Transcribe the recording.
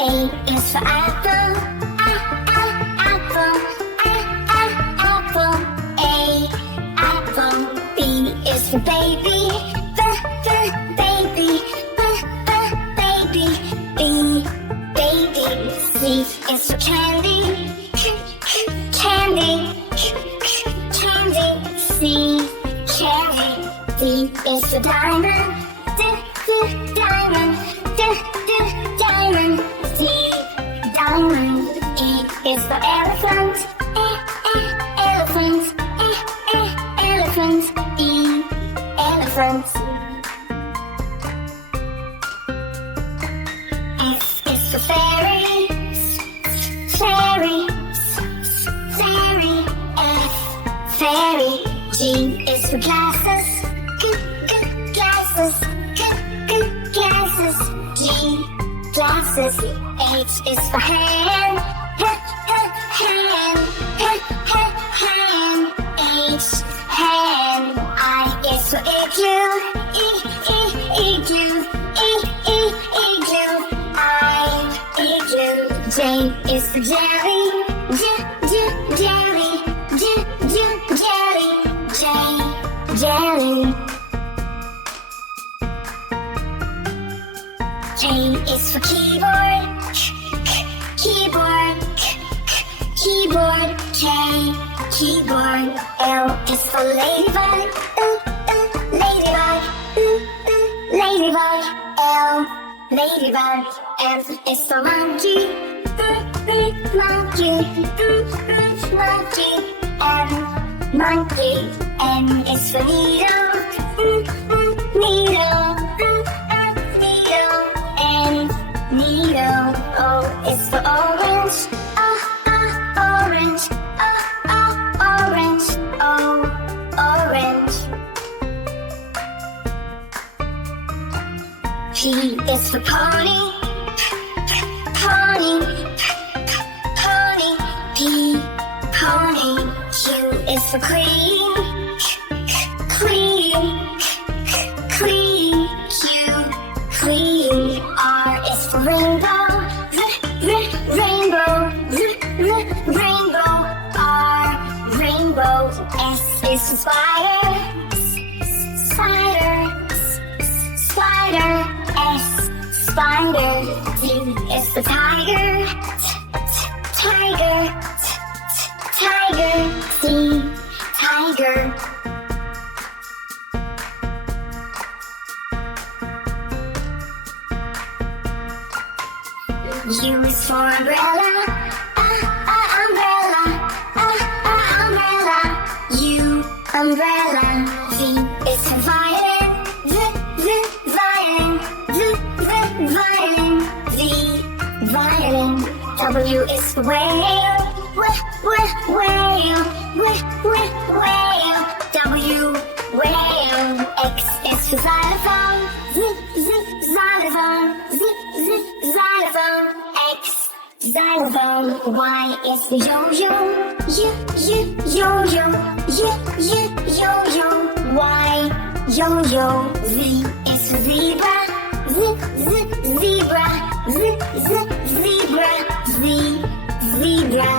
A is for apple, apple, apple. A, apple. B is for baby, baby, baby. B, baby. C is for candy, candy, candy. C, candy. D is for diamond, diamond, diamond. D, diamond. E is for elephant, elephant, elephant. E, elephant. F is for fairy, fairy, fairy. F, fairy. G is for glasses, glasses, glasses. G, glasses. H is for hand, hand, hand. H, hand. I is for igloo, igloo, igloo. I, igloo. J is for jelly, jelly, jelly. J, jelly. K is for keyboard, keyboard, keyboard. K, keyboard. L is for ladybug, ladybug, ladybug. L, ladybug. M is for monkey, monkey, monkey. M, monkey. N is for needle, needle, needle. N, needle. O is for orange, orange, orange. O, orange. P is for pony, pony, pony. P, pony. Q is for queen, queen, queen. Q, queen. R is for rainbow, rainbow, rainbow. R, rainbow. S is for spider, spider, spider. S, spider. T is for tiger, tiger, tiger. C, tiger. U is for umbrella, umbrella, umbrella. U, umbrella. V is for violin, violin, violin. V, violin. W is for whale, whale, whale. W, whale. X is for xylophone, xylophone, xylophone. X, xylophone. Y is for yo-yo, yo-yo, yo-yo. Y, yo-yo. Z is for zebra, zebra, zebra. Z, zebra.